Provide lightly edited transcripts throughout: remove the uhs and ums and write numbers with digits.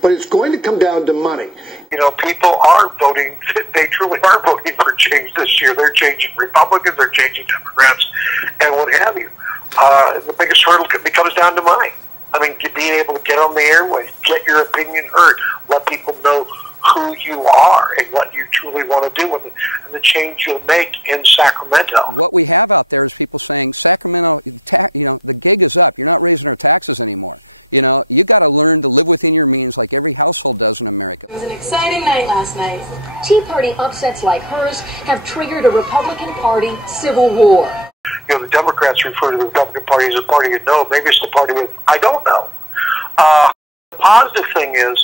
but it's going to come down to money. You know, people are voting, they truly are voting for change this year. They're changing Republicans, they're changing Democrats, and what have you. The biggest hurdle comes down to money. I mean, being able to get on the airways, get your opinion heard, let people know who you are and what you truly want to do and the change you'll make in Sacramento. What we have out there is people saying, Sacramento, the gig is up here, here's our taxes. You got to learn to live within your means like every household does. It was an exciting night last night. Tea Party upsets like hers have triggered a Republican Party civil war. You know, the Democrats refer to the Republican Party as a party of no. Maybe it's the party of I don't know. The positive thing is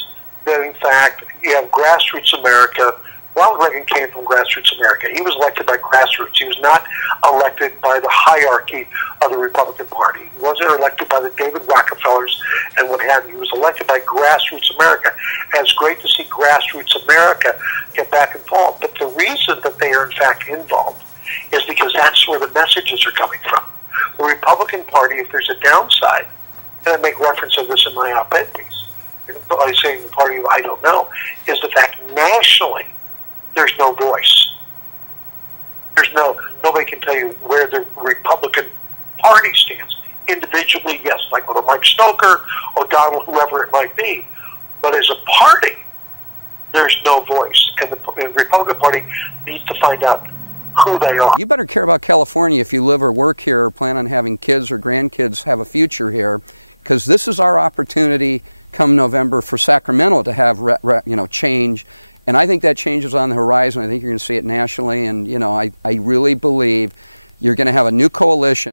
that, in fact, you have Grassroots America. Ronald Reagan came from Grassroots America. He was elected by grassroots. He was not elected by the hierarchy of the Republican Party. He wasn't elected by the David Rockefellers and what have you. He was elected by Grassroots America. And it's great to see Grassroots America get back involved. But the reason that they are, in fact, involved is because that's where the messages are coming from. The Republican Party, if there's a downside, and I make reference to this in my op-ed piece, I say the party of I don't know, is the fact nationally there's no voice. Nobody can tell you where the Republican Party stands. Individually, yes, like with a Mike Stoker, O'Donnell, whoever it might be. But as a party, there's no voice. And the Republican Party needs to find out who they are. You better care about California if you live or work here, probably having kids or grandkids have a future here. Because this is our opportunity come November for Sacramento to have change. And I think that change is on the horizon. I think you're going to see it nationally. And,